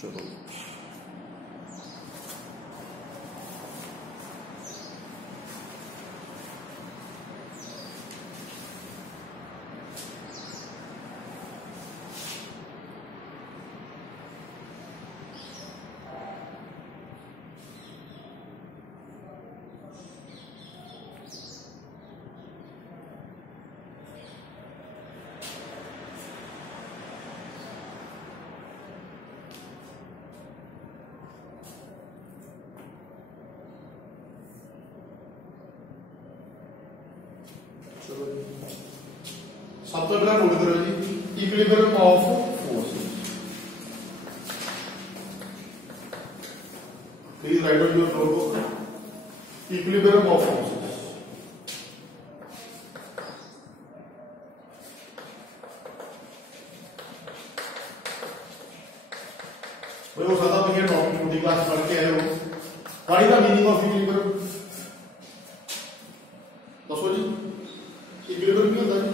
चलो सब तो पहले नोट करो जी equilibrium of force please write on your notebook equilibrium of force भाई वो ज्यादा बढ़िया टॉपिक छोटी क्लास पढ़ के आए हो what is the meaning of equilibrium दसो जी इक्विलिब्रियम क्या होता है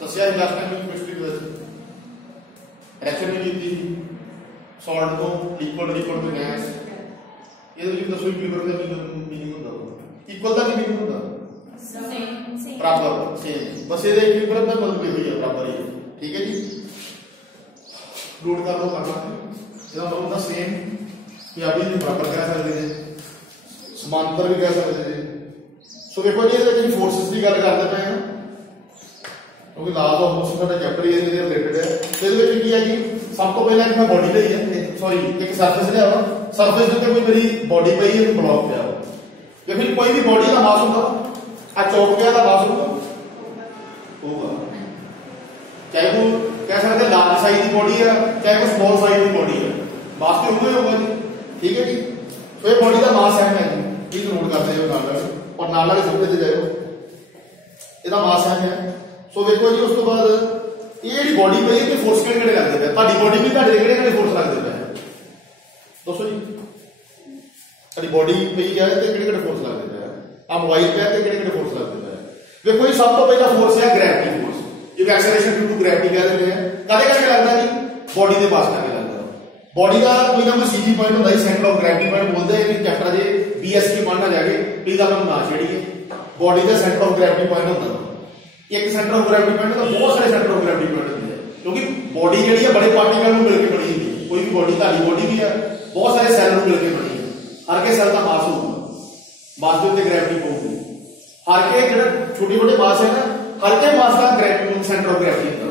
दसिया क्लास में केमिस्ट्री क्लास रिएक्शन में लीती सॉल्ट को लिक्विड तो गैस ये तो दसो इक्विलिब्रियम का मीनिंग होता है इक्वल का मीनिंग होता है सेम बराबर सेम बस ये इक्विलिब्रियम का मतलब यही है बराबर ही ठीक है जी नोट कर लो करना ਇਹਦਾ ਮਤਲਬ ਹੁੰਦਾ ਸੇਮ ਪੰਜਾਬੀ ਨੂੰ ਬਰਾਬਰ ਕਹਿ ਸਕਦੇ ਨੇ ਸਮਾਂਤਰ ਵੀ ਕਹਿ ਸਕਦੇ ਨੇ ਸੋ ਦੇਖੋ ਜੀ ਇਹਦੇ ਵਿੱਚ ਫੋਰਸਸ ਦੀ ਗੱਲ ਕਰਦੇ ਪਏ ਹਾਂ ਕਿਉਂਕਿ ਲਾਜ਼ ਆਫ ਮੋਸ਼ਨ ਦਾ ਚੈਪਟਰ ਇਹਦੇ ਰਿਲੇਟਡ ਹੈ ਇਹਦੇ ਵਿੱਚ ਕੀ ਹੈ ਜੀ ਸਭ ਤੋਂ ਪਹਿਲਾਂ ਇੱਕ ਮੈਂ ਬੋਡੀ ਲਈ ਹੈ ਸੌਰੀ ਇੱਕ ਸਰਫੇਸ ਲਿਆ ਵਾ ਸਰਫੇਸ ਦੇ ਉੱਤੇ ਕੋਈ ਮੇਰੀ ਬੋਡੀ ਪਈ ਹੈ ਬਲੌਕ ਪਿਆ ਵਾ ਜੇ ਫਿਰ ਕੋਈ ਵੀ ਬੋਡੀ ਦਾ ਮਾਸ ਹੁੰਦਾ ਆ ਚੌਕ ਪਿਆ ਦਾ ਮਾਸ ਹੋਊਗਾ ਚਾਹੇ ਉਹ कह सकते लार्ज साइज की बॉडी है चाहे वो स्मॉल साइज की बॉडी है मास तो उनको ही होगा जी ठीक है जी तो ये बॉडी का मास है जी ठीक नोट करते हो नाल और नाल वाले शब्द से जाओ ਇਹਦਾ मास है सो देखो जी उस तो बाद ये ਜਿਹੜੀ बॉडी पई है फोर्स ਕਿਹੜੇ ਲੱਗਦੇ ਪਏ ਤੁਹਾਡੀ बॉडी ਵੀ ਤੁਹਾਡੇ ਕਿਹੜੇ फोर्स ਲੱਗਦੇ ਪਏ ਦੱਸੋ ਜੀ ਤੁਹਾਡੀ बॉडी ਪਈ ਹੈ ਤੇ ਕਿਹੜੇ फोर्स ਲੱਗਦੇ ਪਏ ਆ ਮੋਬਾਈਲ ਪਿਆ ਤੇ ਕਿਹੜੇ फोर्स ਲੱਗਦੇ ਪਏ देखो जी सब तो पहला फोर्स है ग्रेविटी फोर्स ये एक्सेलरेशन ड्यू टू ग्रेविटी कह रहे हैं कदे कदे लगता जी बॉडी के पास करके लगता बॉडी का कोई ना कोई सीजी पॉइंट होता है सेंटर ऑफ ग्रेविटी पॉइंट बोलते हैं कि चैप्टर जे बीएसटी पढ़ना जाके प्लीज अपन ना छेड़िए बॉडी का सेंटर ऑफ ग्रेविटी पॉइंट होता है एक सेंटर ऑफ ग्रेविटी पॉइंट होता बहुत सारे सेंटर ऑफ ग्रेविटी पॉइंट होते हैं क्योंकि बॉडी जी है बड़े पार्टिकल मिलकर बनी होती है कोई भी बॉडी ताली बॉडी भी है बहुत सारे सैल मिलकर बनी है हर के सैल का मास होगा मास के उत्ते ग्रेविटी होगी हर के जो छोटे छोटे मास है ना हर के मास का ग्रेविटी सेंटर ऑफ ग्रेविटी होता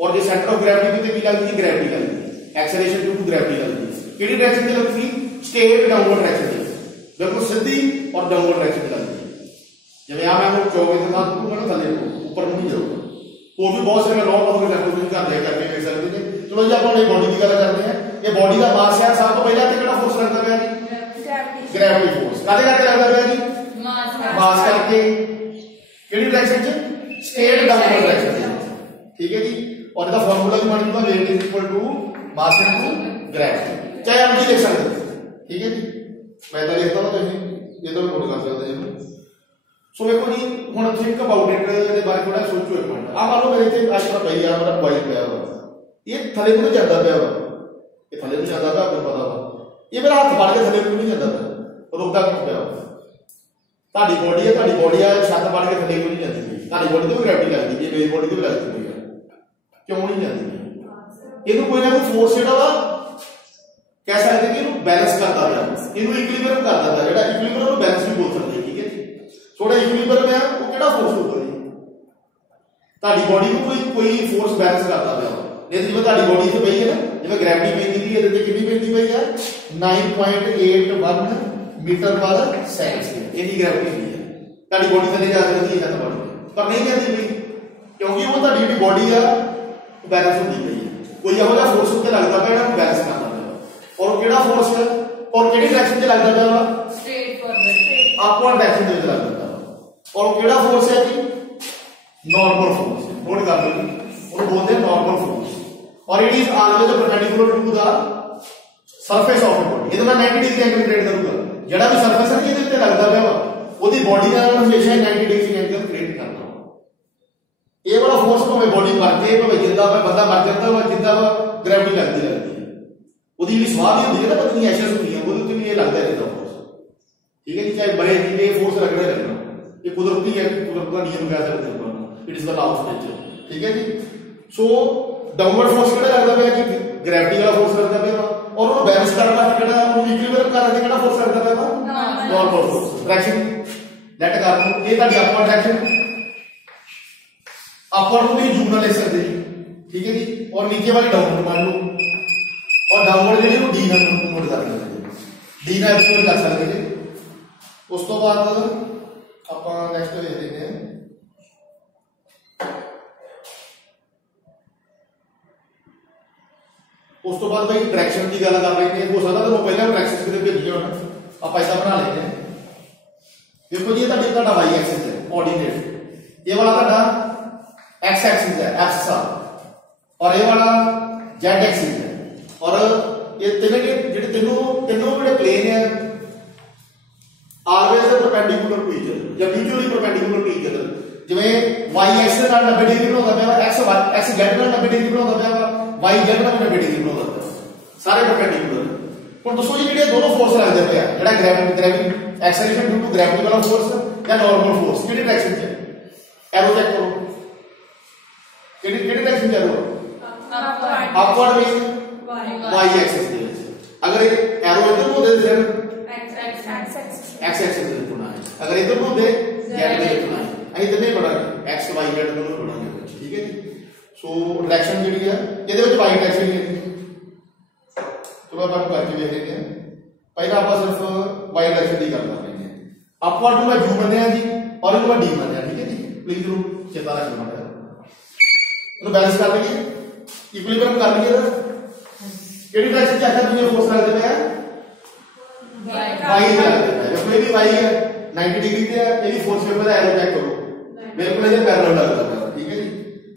और जो सेंटर ऑफ ग्रेविटी पे लगती है ग्रेविटी लगती है एक्सेलरेशन ड्यू टू ग्रेविटी लगती है किहड़ी डायरेक्शन में लगती है स्ट्रेट डाउनवर्ड डायरेक्शन में बिल्कुल सीधी और डाउनवर्ड डायरेक्शन में लगती है जब यहां मैं चौक के साथ दूंगा ना थले को ऊपर नहीं जाऊंगा वो भी बहुत सारे लॉ ऑफ इलेक्ट्रोस्टैटिक का देख करके देख सकते हैं चलो जी अपन एक बॉडी की गल करते हैं ये बॉडी का मास है सब तो पहले कितना फोर्स लगता है जी ग्रेविटी फोर्स कादे करके लगता है जी मास करके किहड़ी डायरेक्शन में स्ट्रेट डाउनवर्ड डायरेक्शन ठीक है जी और इसका फार्मूला भी बन जाएगा weight is equal to mass into gravity चाहे आप जी लिख सकते हैं ठीक है जी मैं तो लिखता हूं तो ये तो नोट कर सकते हैं सो देखो जी हुन थिंक अबाउट इट दे बारे थोड़ा सोचो एक मिनट आ मान लो मेरे थे आज का भैया मेरा मोबाइल पे आया ये थले को नहीं जाता पे ये थले नहीं जाता आपको पता होगा ये मेरा हाथ मार के थले को नहीं जाता पे रुकता क्यों पे ਤੁਹਾਡੀ ਬੋਡੀ ਹੈ ਛੱਤ ਪੜ ਕੇ ਥੱਲੇ ਕੋਈ ਨਹੀਂ ਜਾਂਦੀ ਤੁਹਾਡੀ ਬੋਡੀ ਤੋਂ ਗ੍ਰੈਵਿਟੀ ਲੱਗਦੀ ਹੈ ਮੇਰੀ ਬੋਡੀ ਤੋਂ ਵੀ ਲੱਗਦੀ ਹੈ ਕਿਉਂ ਨਹੀਂ ਜਾਂਦੀ ਇਹਨੂੰ ਕੋਈ ਨਾ ਕੋਈ ਫੋਰਸ ਜਿਹੜਾ ਵਾ ਕਹਿ ਸਕਦੇ ਕਿ ਇਹਨੂੰ ਬੈਲੈਂਸ ਕਰਦਾ ਪਿਆ ਇਹਨੂੰ ਇਕੁਇਲਿਬਰੀਅਮ ਕਰਦਾ ਪਿਆ ਜਿਹੜਾ ਇਕੁਇਲਿਬਰੀਅਮ ਨੂੰ ਬੈਲੈਂਸ ਵੀ ਬੋਲ ਸਕਦੇ ਠੀਕ ਹੈ ਜੀ ਥੋੜਾ ਇਕੁਇਲਿਬਰੀਅਮ ਹੈ ਉਹ ਕਿਹੜਾ ਫੋਰਸ ਹੋਊਗਾ ਜੀ ਤੁਹਾਡੀ ਬੋਡੀ ਨੂੰ ਕੋਈ ਫੋਰਸ ਬੈਲੈਂਸ ਕਰਦਾ ਪਿਆ ਨਹੀਂ ਜਿਵੇਂ ਤੁਹਾਡੀ ਬੋਡੀ ਤੇ ਪਈ ਹੈ ਨਾ ਜਿਵੇਂ ਗ੍ਰੈਵਿਟੀ ਪੈਂਦੀ ਵੀ ਇਹਦੇ ਤੇ ਕਿੰਨੀ ਪੈਂਦੀ ਪਈ ਹੈ 9.81 मीटर पर सेकंड इतनी ग्रेविटी हुई है ताड़ी बॉडी थले जा रही है छत पड़ पर नहीं जाती भाई क्योंकि वो ताड़ी ਜਿਹੜੀ बॉडी है बैलेंस होती पई है कोई ਇਹੋ ਜਿਹਾ फोर्स ਉੱਤੇ ਲੱਗਦਾ ਪਿਆ ਜਿਹੜਾ बैलेंस करता ਪਿਆ और ਕਿਹੜਾ फोर्स है और ਕਿਹੜੀ डायरेक्शन ਤੇ ਲੱਗਦਾ ਪਿਆ ਵਾ स्ट्रेट फॉरवर्ड अपवर्ड डायरेक्शन ਦੇ ਵਿੱਚ ਲੱਗਦਾ ਪਿਆ और ਕਿਹੜਾ फोर्स है जी नॉर्मल फोर्स नोट कर लो ਉਹਨੂੰ ਬੋਲਦੇ हैं नॉर्मल फोर्स और it is always perpendicular to the surface of the body ਇਹਦਾ 90 डिग्री एंगल क्रिएट करूਗਾ ਜਿਹੜਾ ਵੀ ਸਰਫੇਸ ਹੈ ਜਿਹਦੇ ਉੱਤੇ ਲੱਗਦਾ ਪਿਆ ਵਾ ਉਹਦੀ ਬੋਡੀ ਨਾਲ ਹਮੇਸ਼ਾ 90 ਡਿਗਰੀ ਐਂਗਲ ਕ੍ਰੀਏਟ ਕਰਨਾ ਇਹ ਵਾਲਾ ਫੋਰਸ ਭਾਵੇਂ ਬੋਡੀ ਮਰ ਜੇ ਭਾਵੇਂ ਜਿੰਦਾ ਹੋਵੇ ਬੰਦਾ ਮਰ ਜਾਂਦਾ ਵਾ ਜਿੰਦਾ ਵਾ ਗ੍ਰੈਵਿਟੀ ਲੱਗਦੀ ਹੈ ਉਹਦੀ ਜਿਹੜੀ ਸਵਾਹ ਵੀ ਹੁੰਦੀ ਹੈ ਨਾ ਪਤਨੀ ਐਸ਼ਸ ਹੁੰਦੀਆਂ ਉਹਦੇ ਉੱਤੇ ਵੀ ਇਹ ਲੱਗਦਾ ਰਹਿੰਦਾ ਫੋਰਸ। ਠੀਕ ਹੈ ਜੀ, ਚਾਹੇ ਬੜੇ ਜਿੰਨੇ ਫੋਰਸ ਲੱਗਣੇ ਰਹਿਣਾ, ਇਹ ਕੁਦਰਤੀ ਹੈ, ਕੁਦਰਤ ਦਾ ਨਿਯਮ ਕਹਿ ਸਕਦੇ ਆਪਾਂ ਨੂੰ, it is the law of nature. ਠੀਕ ਹੈ ਜੀ। ਸੋ ਡਾਊਨਵਰਡ ਫੋਰਸ ਕਿਹੜਾ ਲੱਗਦਾ ਪਿਆ ਕਿ ਗ੍ਰੈਵਿਟੀ ਵਾਲਾ ਫੋਰਸ ਲੱਗਦਾ ਪਿਆ ਔਰ ਉਹਨੂੰ ਬੈਲੈਂਸ ਕਰਨ ਵਾਸਤੇ ਕਿਹੜਾ ਉਹਨੂੰ ਇਕੁਇਲਿਬਰੀਅਮ ਕਰਨ ਵਾਸਤੇ ਕਿਹੜਾ ਫੋਰਸ ਲੱਗਦਾ ਪਿਆ ਨਾਰਮਲ ਫੋਰਸ। ਡਾਇਰੈਕਸ਼ਨ ਲੈਟ ਕਰ ਲਓ, ਇਹ ਤੁਹਾਡੀ ਅਪਵਰਡ ਡਾਇਰੈਕਸ਼ਨ, अपवर्ड को भी जूम ना ले सकते जी। ठीक है जी, और नीचे वाली डाउनवर्ड मान लो, और डाउनवर्ड जी डी ना नोट कर लेंगे, डी ना एप्लीकेट कर सकते जी। उस तो बाद आप नेक्स्ट देख लेते हैं, उस तो बाद भाई डायरेक्शन की गल कर लेते हैं। हो सकता है पहले डायरेक्शन कितने भेजी होना, आप ऐसा बना लेते हैं। देखो जी, ये वाई एक्सिस है ऑर्डिनेट, ये वाला ਤੁਹਾਡਾ एक्स एक्सिस है एक्स और ये वाला जेड एक्सिस है, और ये तीनों ਜਿਹੜੇ ਤਿੰਨੋਂ ਜਿਹੜੇ प्लेन है always perpendicular to each other या mutually perpendicular to each other. जिवें y x ਦੇ ਨਾਲ 90 डिग्री ਬਣਾਉਂਦਾ ਪਿਆ, x z ਨਾਲ 90 डिग्री ਬਣਾਉਂਦਾ पिया, y z ਨਾਲ 90 डिग्री ਬਣਾਉਂਦਾ ਪਿਆ, ਸਾਰੇ परपेंडिकुलर। ਹੁਣ ਦੱਸੋ ਜੀ, ਜਿਹੜੇ ਦੋਨੋਂ ਫੋਰਸ ਲੱਗਦੇ ਪਏ ਆ, ਜਿਹੜਾ gravity acceleration due to gravity ਵਾਲਾ ਫੋਰਸ ਜਾਂ ਨਾਰਮਲ ਫੋਰਸ, ਕਿਹੜੀ ਡਾਇਰੈਕਸ਼ਨ 'ਚ ਹੈ? ਐਰੋ ਚੈੱਕ ਕਰੋ, ਕਿਹੜੀ डायरेक्शन जा रहा है? अपवर्ड मीन y एक्सिस दे विच। अगर एरो इधर को दे फिर x एक्सिस दे होना है, अगर इधर को दे z दे होना है। ਅਸੀਂ ਤੇ ਨਹੀਂ ਪੜਾਂਗੇ x y z दोनों पढ़ांगे ਵਿੱਚ। ठीक है जी। सो डायरेक्शन ਜਿਹੜੀ ਹੈ ਇਹਦੇ ਵਿੱਚ y डायरेक्शन ਹੀ ਹੈ। ਚਲੋ ਆਪਾਂ ਕਰਕੇ ਵੇਖ ਲੈਂਦੇ ਹਾਂ। ਪਹਿਲਾਂ ਆਪਾਂ ਸਿਰਫ y डायरेक्शन ਦੀ ਗੱਲ ਕਰ ਲੈਂਦੇ ਹਾਂ। अपवर्ड ਨੂੰ ਮੈਂ u ਮੰਨਿਆ ਜੀ, और ਇਹਨੂੰ मैं d ਮੰਨਿਆ। ठीक है जी, प्लीज ਨੂੰ ਚੇਤਾ ਰੱਖਣਾ ਹੈ। तो बैलेंस कर लीजिए, इक्विलिब्रियम कर लीजिए। केडी डायरेक्शन क्या करती है फोर्स लगते हैं y लगते हैं। जब कोई भी y है 90 डिग्री पे है, ये भी फोर्स पेपर है, एरो चेक करो बिल्कुल ये पैरेलल लगता है। ठीक है जी।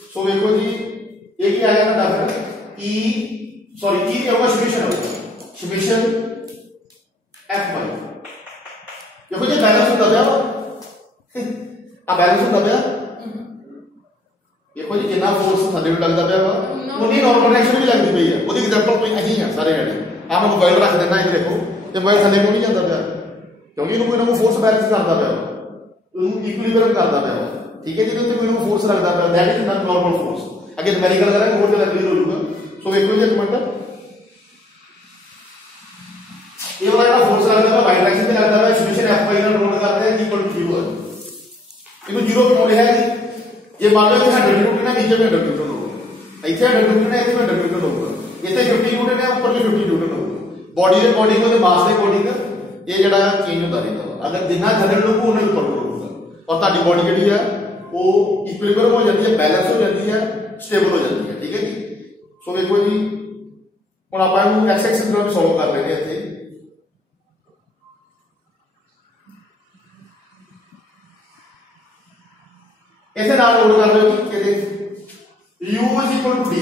सो देखो जी, ये क्या आएगा ना डायरेक्शन e सॉरी e क्या होगा, समेशन होगा, समेशन fy। देखो जी बैलेंस होता है, अब बैलेंस होता है। देखो जी, जिन्ना फोर्स थले भी लगता पाया वा उन्नी नॉर्मल डायरेक्शन भी लगती पई है। वो एग्जांपल कोई अही है सारे जने। आ मैं मोबाइल रख देना, ये देखो ये मोबाइल थले को नहीं जाता पाया, क्योंकि इनको कोई ना फोर्स बैलेंस करता पाया, इक्विलिब्रियम करता पाया। ठीक है जी, तो कोई ना फोर्स लगता पाया, that is not normal force. अगे अमेरिकन करेंगे और ज्यादा क्लियर हो जाएगा। सो देखो जी, एक मिनट, ये वाला फोर्स लगता है y डायरेक्शन में लगता है, समेशन fy ਨਾਲ रोल करते हैं इक्वल टू 0 है। इनको 0 क्यों लिखा है? ये मान लो कि 100 न्यूटन है, नीचे में 100 न्यूटन होगा, इथे 100 न्यूटन है, इथे 100 न्यूटन होगा, इथे 50 न्यूटन है, ऊपर भी 50 न्यूटन होगा। बॉडी के अकॉर्डिंग और मास के अकॉर्डिंग ये जड़ा चेंज होता रहता है। अगर जितना थले लगू उन्हें ऊपर होगा, और ताड़ी बॉडी ਜਿਹੜੀ है वो इक्विलिब्रियम हो जाती है, बैलेंस हो जाती है, स्टेबल हो जाती है। ठीक है जी। सो देखो जी, ਹੁਣ ਆਪਾਂ ਇਹਨੂੰ x एक्सिस ਨਾਲ ਵੀ ਸੋਲਵ ਕਰ ਲੈਂਦੇ ਇੱਥੇ। इसे नाम नोट कर लो कि u is equal to d,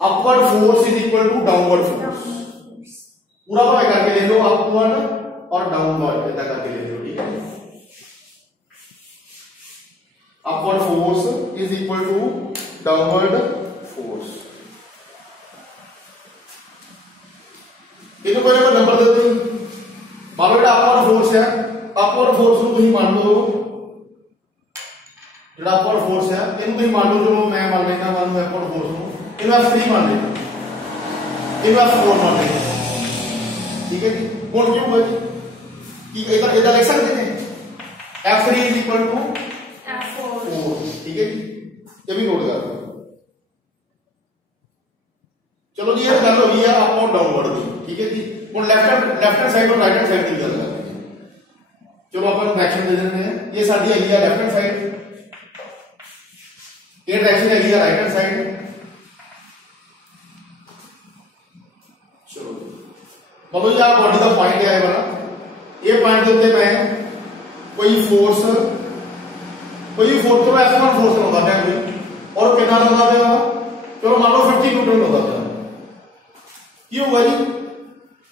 upward force is equal to downward force. पूरा भाग करके ले लो, अपवर्ड और डाउनवर्ड ऐसा करके ले लो। ठीक है, upward force is equal to downward force. इनको कोई नंबर दे दो, मान लो अपवर्ड फोर्स है, अपवर्ड फोर्स को तुम मान लो ਜਿਹੜਾ अपवर्ड फोर्स है, ਇਹਨੂੰ ਤੁਸੀਂ ਮੰਨ ਲਓ, ਚਲੋ ਮੈਂ ਮੰਨ ਲੈਣਾ ਮੰਨ ਲਓ अपवर्ड फोर्स ਨੂੰ, ਇਹਨੂੰ f3 ਮੰਨ ਲੈਣਾ, ਇਹਨੂੰ f4 ਮੰਨ ਲੈਣਾ। ਠੀਕ ਹੈ ਜੀ। ਹੁਣ ਕੀ ਹੋਊਗਾ ਜੀ, ਕਿ ਇਹਦਾ ਲਿਖ ਸਕਦੇ ਨੇ f3 is equal to f4। ठीक है जी, ये भी नोट कर लो। चलो जी, ये गल हो गई है अप और डाउनवर्ड की। ठीक है जी। ਹੁਣ लेफ्ट हैंड साइड और राइट हैंड साइड की गल करते हैं। चलो अपन डायरेक्शन दे देते हैं। ये साडी हैगी है लेफ्ट हैंड साइड, ये डायरेक्शन हैगी है राइट हैंड साइड। चलो मतलब ये आप बॉडी का पॉइंट है वाला, ये पॉइंट के उत्ते मैं कोई फोर्स तो F1 फोर्स लगाता है कोई, और कितना लगाता है, चलो मान लो 50 न्यूटन लगाता है। की होगा जी,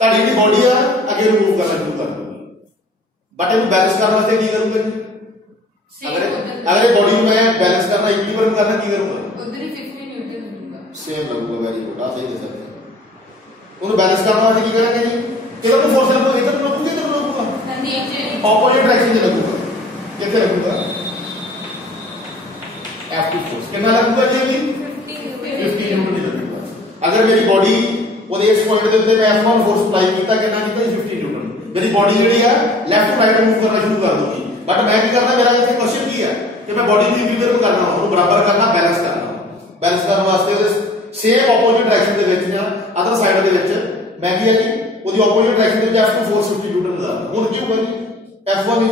ताड़ी की बॉडी है अगे रिमूव करना शुरू कर दूंगी, बट इनको बैलेंस करने वास्ते की करूंगा जी, अगर बॉडी में बैलेंस करना, इक्विलिब्रियम करना, की करूंगा, उधर ही 50 न्यूटन लगेगा, सेम लगेगा। वेरी गुड, आप सही दे सकते हैं। ਉਹਨੂੰ ਬੈਲੈਂਸ ਕਰਨ ਵਾਸਤੇ ਕੀ ਕਰਾਂਗੇ ਜੀ ਇਹਦਾ ਨੂੰ ਫੋਰਸ ਲੱਗੂਗਾ ਇਧਰ ਨੂੰ ਲੱਗੂਗਾ ਇਧਰ ਨੂੰ ਲੱਗੂਗਾ ਆਪੋਜ਼ਿਟ ਡਾਇਰੈਕਸ਼ਨ 'ਚ ਲੱਗੂਗਾ ਕਿੱਥੇ ਲੱਗੂਗਾ F2 फोर्स कितना लगूगा जी अभी 50 न्यूटन लगेगा अगर मेरी बॉडी ਉਹਦੇ ਇਸ ਪੁਆਇੰਟ ਦੇ ਉੱਤੇ ਮੈਂ F1 फोर्स अप्लाई ਕੀਤਾ ਕਿੰਨਾ ਕੀਤਾ 50 न्यूटन मेरी बॉडी ਜਿਹੜੀ ਆ ਲੈਫਟ ਟੂ ਰਾਈਟ मूव करना शुरू कर दूंगी बट मैं ਕੀ ਕਰਦਾ ਮੇਰਾ ਇੱਥੇ ਕੁਐਸਚਨ ਕੀ ਹੈ कि मैं बॉडी ਨੂੰ ਇਕੁਇਲਿਬਰੀਅਮ ਕਰਨਾ ਉਹਨੂੰ ਬਰਾਬਰ ਕਰਨਾ बैलेंस ਕਰਨ ਵਾਸਤੇ ਉਹਦੇ ਸੇਮ ਆਪੋਜ਼ਿਟ ਡਾਇਰੈਕਸ਼ਨ ਦੇ ਵਿੱਚ ਜਾਂ ਅਦਰ ਸਾਈਡ ਦੇ ਵਿੱਚ ਮੈਂ ਕੀ ਹੈ ਜੀ ਉਹਦੀ ਆਪੋਜ਼ਿਟ ਡਾਇਰੈਕਸ਼ਨ ਦੇ ਵਿੱਚ F2 फोर्स 50 न्यूटन ਲਗਾ ਹੁਣ ਕੀ ਹੋਊਗਾ ਜੀ F1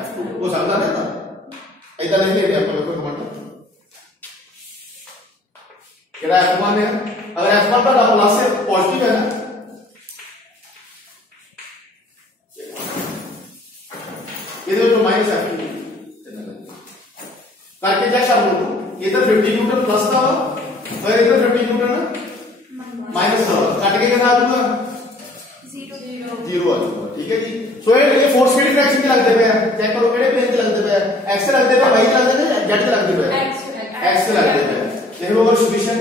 F2 ਹੋ ਸਕਦਾ ਹੈ ਨਾ इधर लिख लेते हैं अपन देखो कमांड केड़ा F1 है अगर F1 का प्लस है पॉजिटिव है ना ये तो माइनस F2 करके क्या कर लो इधर 50 न्यूटन प्लस था और इधर 50 न्यूटन माइनस था काट के कितना आ जाएगा 0 आ जाएगा ठीक है जी सो ये फोर्स की डायरेक्शन के लगते पे चेक करो केड़े प्लेन के लगते पे x से लगते पे y के लगते पे z के लगते पे x से लगते पे देखो अगर सॉल्यूशन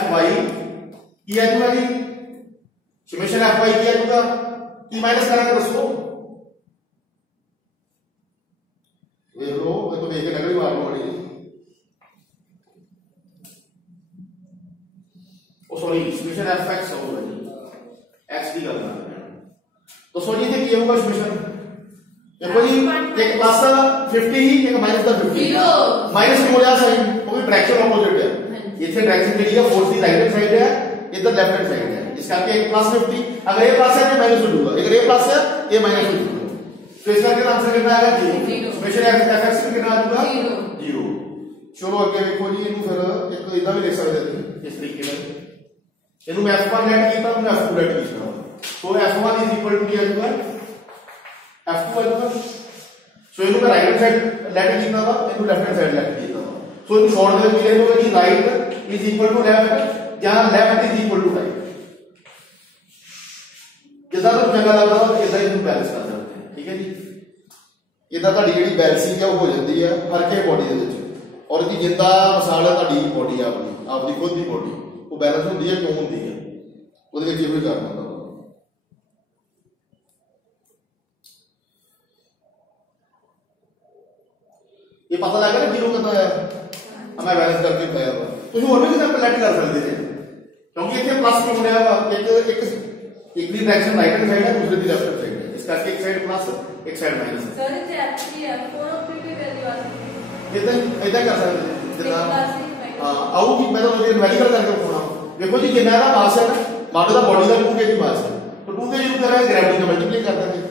fy किया जाएगा जी सॉल्यूशन fy किया जाएगा की माइनस करेंगे दोस्तों देख लो मैं तो देख के नगरी मार लो बड़ी ओ सॉरी सॉल्यूशन fx होगा जी x की करना तो सोचिए थे क्या होगा सॉल्यूशन देखो जी एक प्लस 50 ही एक माइनस 50 माइनस की वजह से वो भी डायरेक्शन ऑपोजिट है इसे डायरेक्शन के लिए फोर्स की राइट हैंड साइड है इधर लेफ्ट हैंड साइड है इस करके एक प्लस 50 अगर ये प्लस है तो माइनस हो जाएगा अगर ये प्लस है ये माइनस हो जाएगा तो इसका क्या आंसर कितना आएगा 0 स्पेशल fx कितना आ जाएगा 0 चलो आगे देखो जी इनु फिर एक इधर भी लिख सकते हैं इस तरीके से इनु मैं f1 लेट कीता मैं f2 लेट कीता तो F1 is equal to क्या होगा F2 होगा सो इनको राइट हैंड साइड लेट कितना था इनको लेफ्ट हैंड साइड लेट किया था सो इन शॉर्ट में क्लियर होगा कि right is equal to left जहां left is equal to right जिदा तो जगह लगदा इदा इनको बैलेंस कर सकते हैं ठीक है जी इदा ਤੁਹਾਡੀ ਜਿਹੜੀ ਬੈਲੈਂਸਿੰਗ ਹੈ ਉਹ ਹੋ ਜਾਂਦੀ ਹੈ ਹਰ ਕੇ ਬੋਡੀ ਦੇ ਵਿੱਚ ਔਰ ਇਹਦੀ ਜਿੰਦਾ ਮਿਸਾਲ ਹੈ ਤੁਹਾਡੀ ਬੋਡੀ ਆਪਦੀ ਖੁਦ ਦੀ ਬੋਡੀ ਉਹ ਬੈਲੈਂਸ ਹੁੰਦੀ ਹੈ ਕਿਉਂ ਹੁੰਦੀ ਹੈ ਉਹਦੇ ਵਿੱਚ ਇਹੋ ਹੀ ਕਰਨਾ ਹੁੰਦਾ ये पता लगा ना जीरो कितना है हमें बैलेंस करके बताया हुआ तुम और भी एग्जांपल ऐड कर सकते थे क्योंकि इतने प्लस क्यों होने वाला एक the direction right hand side है दूसरी दी लेफ्ट हैंड साइड है इसका एक साइड प्लस एक साइड माइनस है सर ये एक्चुअली F4 और P की वैल्यू आती है इतना कर सकते हैं जितना हां आऊगी मैं तो मुझे न्यूमेरिकल करके बताऊंगा देखो जी कितना का मास है ना मान लो बॉडी का 2 kg मास है तो 2 के यूज कर रहा है ग्रेविटी का मल्टीप्लाई कर देंगे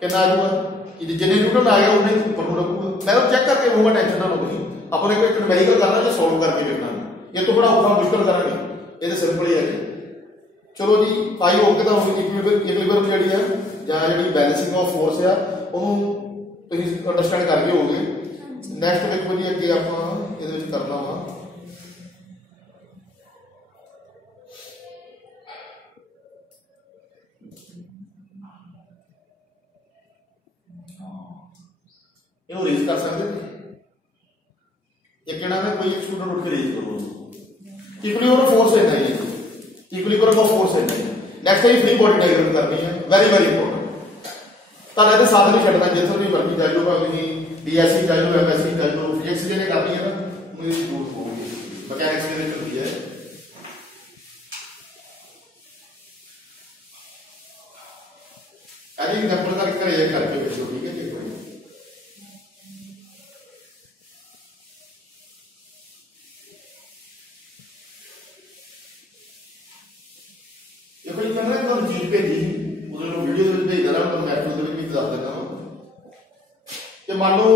कितना आ जाएगा ये जितने न्यूटन आ गया उतने ऊपर को रखूंगा मैं तो चेक करके होगा टेंशन ना लो अपन एक न्यूमेरिकल करना है सॉल्व करके देखना ये तो बड़ा औखा मुश्किल करेंगे ये तो सिंपल ही है चलो जी आई होके तो इक्विलिब्रियम ਜਿਹੜੀ ਹੈ ਜਾਂ ਜਿਹੜੀ ਬੈਲੈਂਸਿੰਗ ਆਫ ਫੋਰਸ ਆ ਉਹਨੂੰ ਤੁਸੀਂ ਅੰਡਰਸਟੈਂਡ ਕਰ ਗਏ ਹੋਗੇ ਨੈਕਸਟ ਦੇਖੋ ਜੀ ਅੱਗੇ ਆਪਾਂ ਇਹਦੇ ਵਿੱਚ ਕਰਨਾ ਵਾ ਇਹਨੂੰ ਰੇਜ਼ ਕਰ ਸਕਦੇ ਇਹ ਕਿਹੜਾ ਹੈ ਕੋਈ ਇੱਕ ਸਟੂਡੈਂਟ ਉੱਠ ਕੇ ਰੇਜ਼ ਕਰੋ इक्विलिब्रियम फोर्स है नहीं इक्विलिब्रियम ऑफ फोर्स है नहीं next time free body diagram करनी है वेरी वेरी इंपॉर्टेंट ताले तो साथ में छड़ना जिथे भी मर्जी चाह लो भाई डीएससी चाह लो एमएससी चाह लो फिजिक्स ਜਿਹਨੇ करनी है ना मुझे दूर होगी मैकेनिक्स में करती है अरे एग्जांपल करके ये करके देखो ठीक है देखो चीज भेजी उन्होंने वीडियो भेज देना तो मैं दस देना मान लो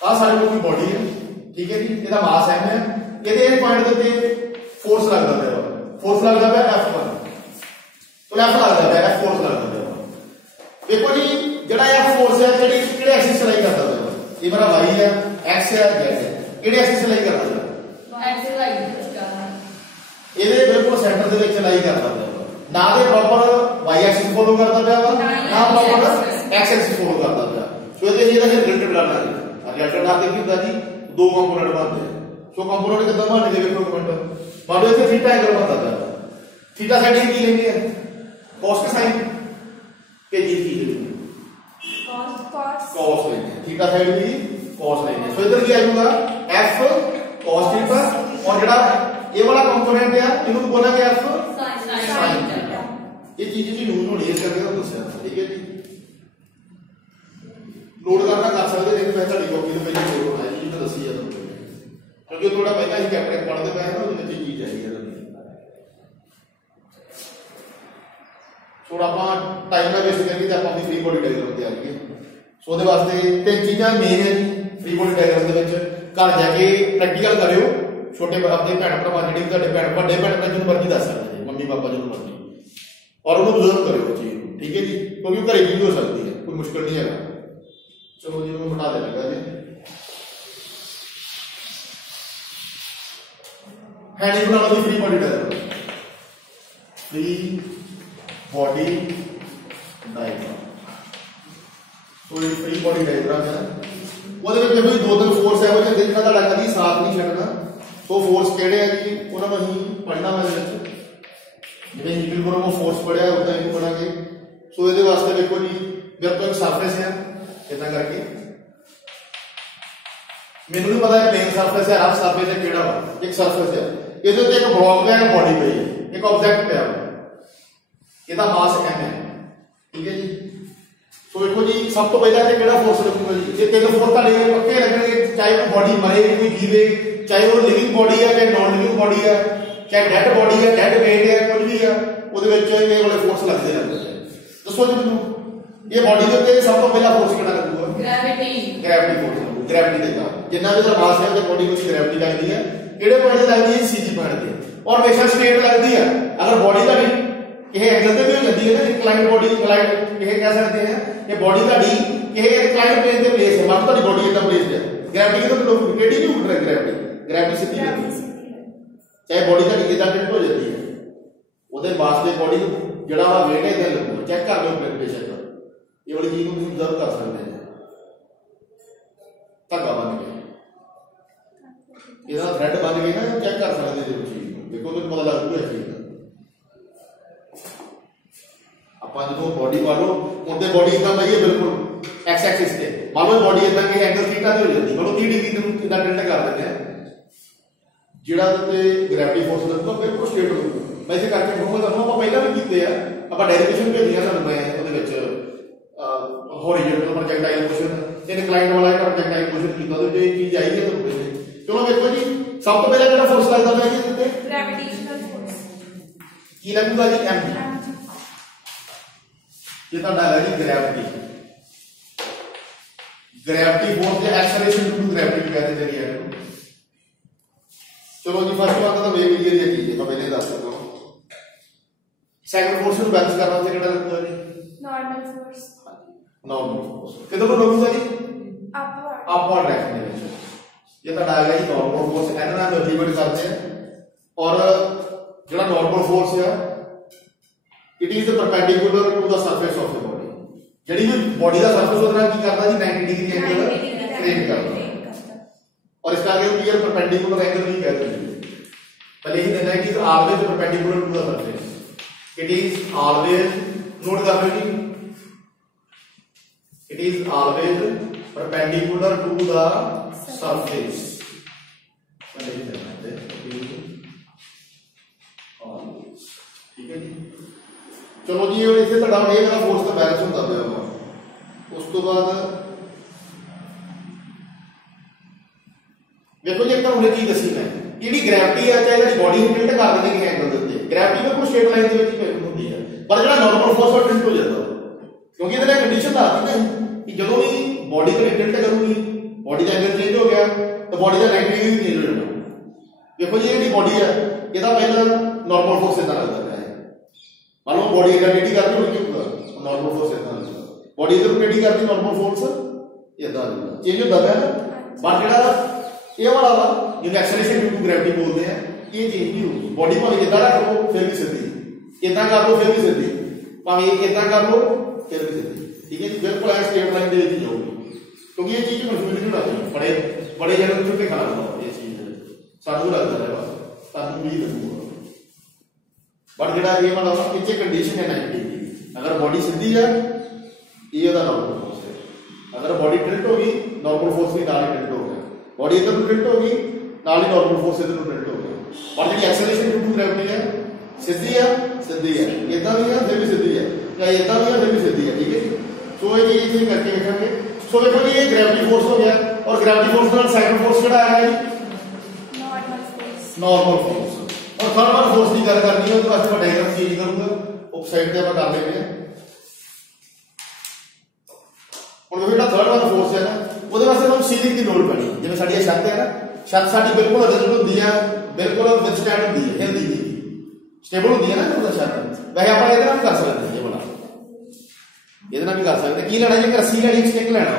आ सारे लोगों की बॉडी है ठीक है जी इसका मास एम है ये पॉइंट के फोर्स लगता है फोर्स लगता है F1 तो F लगता है F फोर्स लगता है देखो जी जेड़ा F फोर्स है जेडी किहड़े एक्सिस चलाई करता है ये मेरा y है x है z है किहड़े एक्सिस चलाई करता है x y ਇਹਦੇ ਬਿਲਕੁਲ ਸੈਂਟਰ ਦੇ ਵਿੱਚ ਚਲਾਈ ਕਰਦਾ ਹੈ ना दे प्रॉपर y एक्सिस फॉलो करता है ना प्रॉपर x एक्सिस फॉलो करता है सो ये ਇਹਦਾ ਰਿਲੇਟਡ ਲਾਣਾ ਹੈ ਰਿਲੇਟਡ ਨਾਲ ਕੀ ਹੁੰਦਾ ਜੀ दो कंपोनेंट बनते हैं सो कंपोनेंट कितना बनते हैं देखो कमेंट मान लो इसे थीटा एंगल बनता है, थीटा साइड की लेंगे cos के साइन के जी की लेंगे cos लेंगे, थीटा साइड भी cos लेंगे। सो इधर क्या आएगा f cos थीटा और जड़ा ये वाला कंपोनेंट है इनको बोला गया f sin थीटा। ये चीज जी यूज होनी है करके तो दसया, ठीक है जी। नोट करना कर सकते, लेकिन मैं ਤੁਹਾਡੀ ਕਾਪੀ ਤੇ ਪਹਿਲਾਂ ਨੋਟ ਹੋਣਾ ਜੀ ਤਾਂ ਦੱਸੀ ਜਾਂਦਾ क्योंकि थोड़ा पहला ही कैप्टन पढ़ते पे ना उसमें चीज आई है थोड़ा आप टाइम ना वेस्ट करके आप अपनी फ्री बॉडी डायग्राम तैयार करिए। सो ਉਹਦੇ ਵਾਸਤੇ तीन चीज़ां मेन है जी फ्री बॉडी डायग्राम ਦੇ ਵਿੱਚ घर जाके प्रैक्टिकल करियो। छोटे अपने भैन भरा जी बड़े भैन भरा जिन्होंने मर्जी दस सकते हैं, मम्मी पापा जिन्होंने मर्जी, और उन्होंने ऑब्जर्व करियो चीज, ठीक है जी, क्योंकि घरे चीज हो सकती है, कोई मुश्किल नहीं है। चलो जी मैं बता देगा जी हैंडी बना दी free body diagram, free body diagram. तो ये फ्री बॉडी डायग्राम है, ਉਹਦੇ ਵਿੱਚ ਕੋਈ ਦੋ ਤਿੰਨ ਫੋਰਸ ਹੈ ਉਹ ਜਿਹੇ ਜਿਨ੍ਹਾਂ ਦਾ ਲੱਗਦਾ ਜੀ ਸਾਥ ਨਹੀਂ ਛੱਡਣਾ। तो फोर्स ਕਿਹੜੇ ਆ ਜੀ ਉਹਨਾਂ ਨੂੰ ਅਸੀਂ ਪੜ੍ਹਨਾ ਵਾ ਇਹਦੇ ਵਿੱਚ, ਜਿਹੜੇ ਇਕੁਇਲਿਬਰੀਅਮ ਫੋਰਸ ਪੜਿਆ ਉਹਦਾ ਇਹਨੂੰ ਪੜਾਂਗੇ। ਸੋ ਇਹਦੇ ਵਾਸਤੇ ਦੇਖੋ ਜੀ ਮੇਰੇ ਕੋਲ ਇੱਕ ਸਰਫੇਸ ਹੈ ਇਦਾਂ ਕਰਕੇ, ਮੈਨੂੰ ਨਹੀਂ ਪਤਾ ਪਲੇਨ ਸਰਫੇਸ ਹੈ ਰਫ ਸਰਫੇਸ ਹੈ ਕਿਹੜਾ ਵਾ, ਇੱਕ ਸਰਫੇਸ ਹੈ ਇਹਦੇ ਉੱਤੇ ਇੱਕ ਬਲੌਕ ਪਿਆ ਹੈ, ਬੋਡੀ ਪਈ ਹੈ, ਇੱਕ ਆਬਜੈਕਟ ਪਿਆ ਵਾ, ਇਹਦਾ ਮਾਸ m ਹੈ, ਠੀਕ ਹੈ ਜੀ। तो देखो जी सब तो पहले केड़ा फोर्स लगूगा जी, ये तीन फोर्स का पक्के लगेंगे, चाहे वो बॉडी मरे कोई जीवे, चाहे वो लिविंग बॉडी है चाहे नॉन लिविंग बॉडी है, चाहे डेड बॉडी है डेड वेट है कुछ भी है, ਉਹਦੇ ਵਿੱਚ ਇਹ वाले फोर्स लगते रहते हैं। दसो जी ਮੈਨੂੰ ये बॉडी ਦੇ ਉੱਤੇ ਸਭ ਤੋਂ ਪਹਿਲਾ फोर्स ਕਿਹੜਾ ਲੱਗੂਗਾ? ग्रेविटी फोर्स लगूਗਾ, ग्रेविटी देगा जितना भी ਇਹਦਾ ਮਾਸ ਹੈ ਤੇ बॉडी ਵਿੱਚ ग्रेविटी लगती है, ਕਿਹੜੇ ਪੁਆਇੰਟ ਤੇ लगती है? सीजी पॉइंट ਤੇ, और हमेशा स्ट्रेट लगती है। अगर बॉडी का भी ये एंगल पे भी हो जाती है ना, इंक्लाइंड बॉडी इंक्लाइंड ये कह सकते हैं, ये बॉडी का डी ये इंक्लाइंड प्लेन पे प्लेस है, मतलब तुम्हारी बॉडी एकदम प्लेस है, ग्रेविटी के तो टेढ़ी नहीं उठ रही, ग्रेविटी सीधी है, चाहे बॉडी का डी इधर टिल्ट हो जाती है, ਉਹਦੇ ਵਾਸਤੇ बॉडी ਨੂੰ ਜਿਹੜਾ ਵਾ weight ਇਹਦੇ ਲੱਗੂਗਾ, ਚੈੱਕ ਕਰ ਲਓ ਬੇਸ਼ੱਕ ਇਹ ਵਾਲੀ ਚੀਜ਼ ਨੂੰ ਤੁਸੀਂ ਅਬਜ਼ਰਵ ਕਰ ਸਕਦੇ ਹੋ। ਧਾਗਾ ਬਣ ਗਿਆ, ਇਹਦਾ ਥ੍ਰੈਡ ਬਣ ਗਿਆ ਨਾ, ਚੈੱਕ ਕਰ ਸਕਦੇ ਹੋ ਚੀਜ਼ ਨੂੰ, ਦੇਖੋ ਤੁਹਾਨੂੰ ਪਤਾ ਲੱਗ ਜੂਗਾ ਚੀਜ਼ ਦਾ। ਆਪਾਂ ਜਦੋਂ बॉडी मारो ਉਹਦੇ बॉडी ਇਦਾਂ ਪਈ ਹੈ ਬਿਲਕੁਲ एक्स एक्सिस ਤੇ, ਮੰਨ ਲਓ बॉडी ਇਦਾਂ ਕਿ ਐਂਗਲ ਥੀਟਾ ਤੇ ਹੋ ਜਾਂਦੀ, ਮੰਨ ਲਓ 30 ਡਿਗਰੀ ਨੂੰ ਇਦਾਂ ਟਿਲਟ ਕਰ ਦਿੰਦੇ ਆ, ਜਿਹੜਾ ਤੇ ਗ੍ਰੈਵਿਟੀ ਫੋਰਸ ਲੱਗਦਾ ਬਿਲਕੁਲ ਸਟ੍ਰੇਟ ਹੋਊਗਾ। ਮੈਂ ਇਸੇ ਕਰਕੇ ਕਹੂੰਗਾ ਤੁਹਾਨੂੰ, ਆਪਾਂ ਪਹਿਲਾਂ ਵੀ ਕੀਤੇ ਆ, ਆਪਾਂ ਡੈਰੀਵੇਸ਼ਨ ਭੇਜੀਆਂ ਤੁਹਾਨੂੰ ਮੈਂ ਉਹਦੇ ਵਿੱਚ ਹੌਰੀਜ਼ੌਨਟਲ ਪ੍ਰੋਜੈਕਟਾਈਲ ਮੋਸ਼ਨ ਤੇ ਇਨਕਲਾਈਨਡ ਵਾਲਾ ਜਿਹੜਾ ਪ੍ਰੋਜੈਕਟਾਈਲ ਮੋਸ਼ਨ ਕੀਤਾ, ਉਹਦੇ ਵਿੱਚ ਇਹ ਚੀਜ਼ ਆਈ ਹੈ ਤੁਹਾਨੂੰ ਪਹਿਲੇ। ਚਲੋ ਵੇਖੋ ਜੀ ਸਭ ਤੋਂ ਪਹਿਲਾਂ ਜਿਹੜਾ ਫੋਰਸ ਲੱਗਦਾ ਪਿਆ ਇਹਦੇ ਉੱਤੇ ਗ੍ਰੈਵਿਟੇਸ਼ਨਲ ਫੋਰਸ ਕੀ ਲੱਗੂਗਾ ਜੀ? m। ये तो है जी ग्रेविटी, ग्रेविटी फोर्स या एक्सेलरेशन टू ग्रेविटी कहते हैं जी। चलो जी फर्स्ट बात तो वे क्लियर है चीज, मैं पहले दस सकता हूं। सेकंड फोर्स को बैलेंस करना से केड़ा लगता है जी? Normal force. नॉर्मल फोर्स किधर को लगूगा जी? अपवर्ड, अपवर्ड डायरेक्शन में। ये तो आ गया जी नॉर्मल फोर्स, एना नाम डिवाइड करते हैं, और जेड़ा नॉर्मल फोर्स है it is the perpendicular to the surface of the body, जड़ी भी बॉडी का सरफेस होता है की करता है जी 90 डिग्री एंगल फ्रेम करता है, और इसका आगे क्लियर परपेंडिकुलर एंगल भी कहते हैं। पहले ही देना है कि always perpendicular to the surface, it is always, note कर लो जी, it is always perpendicular to the surface, ठीक है जी। चलो जी इसे तो डाउन ये फोर्स का बैलेंस होता है। उस तो बाद देखो जी एक उन्हें चीज दसी मैं, जी ग्रेविटी है चाहे बॉडी टिल्ट कर देंगे एंगल के उत्ते, ग्रेविटी बिल्कुल स्ट्रेट लाइन के विच होती है, पर जो नॉर्मल फोर्स वो टिल्ट हो जाता है, क्योंकि इधर कंडीशन आती है कि जो भी बॉडी को टिल्ट करूंगी बॉडी का एंगल चेंज हो गया तो बॉडी का 90 डिग्री चेंज हो जाना। देखो जी ये बॉडी है इसका पहला नॉर्मल फोर्स इतना लगता है, मान लो बॉडी इधर टेढ़ी करती है नॉर्मल फोर्स इतना लगेगा, बॉडी इधर टेढ़ी करती नॉर्मल फोर्स इतना लगेगा, चेंज होता है ना। बाकी जेड़ा ये वाला वा जिन्हें एक्सेलरेशन ड्यू टू ग्रेविटी बोलते हैं, ये चेंज नहीं होगी, बॉडी भावे इतना रख लो फिर भी सीधी, इतना कर लो फिर भी सीधी, भावे इतना कर लो फिर भी सीधी, ठीक है जी, बिल्कुल ऐसे स्ट्रेट लाइन दे दी जाऊगी, क्योंकि ये चीज कंफ्यूजन नहीं होती, बड़े बड़े जन छुट्टे खाना ये चीज सानू लगता है ਤੁਹਾਨੂੰ ਵੀ ਲੱਗੂਗਾ। बट ਜਿਹੜਾ ਇਹ मतलब ਇੱਥੇ कंडीशन है 90 डिग्री, अगर बॉडी सीधी है ये ਉਹਦਾ नॉर्मल फोर्स है, अगर बॉडी टिल्ट होगी नॉर्मल फोर्स भी नाल ही टिल्ट हो गया, बॉडी इधर टिल्ट होगी नाल ही नॉर्मल फोर्स इधर टिल्ट हो गया। और ਜਿਹੜੀ एक्सेलरेशन ड्यू टू ग्रेविटी है सीधी है इतना भी है फिर भी सीधी है, या इतना भी है फिर भी सीधी है, ठीक है। सो ये चीज करके देखेंगे। सो देखो जी ये ग्रेविटी फोर्स हो गया, और ग्रेविटी फोर्स के साथ सेकंड फोर्स किहड़ा आएगा जी नॉर्मल फोर्स। और थर्मल फोर्स की गल करनी है, तो वास्ते मैं डायग्राम चेंज करूंगा, उप साइड पे आप कर लेंगे। और जो थर्ड वाला फोर्स है ना वो वास्ते हम सीलिंग की लोड पड़ी, जिवें साडी छत है ना, छत साडी बिल्कुल रिजिड होंदी है, बिल्कुल विथस्टैंड होंदी है, हिलदी नहीं स्टेबल होंदी है ना तो छत। वैसे आप ये कर सकते हैं, ये बड़ा ये भी कर सकते हैं। की लेना जी रस्सी लेनी, स्टिंग लेना,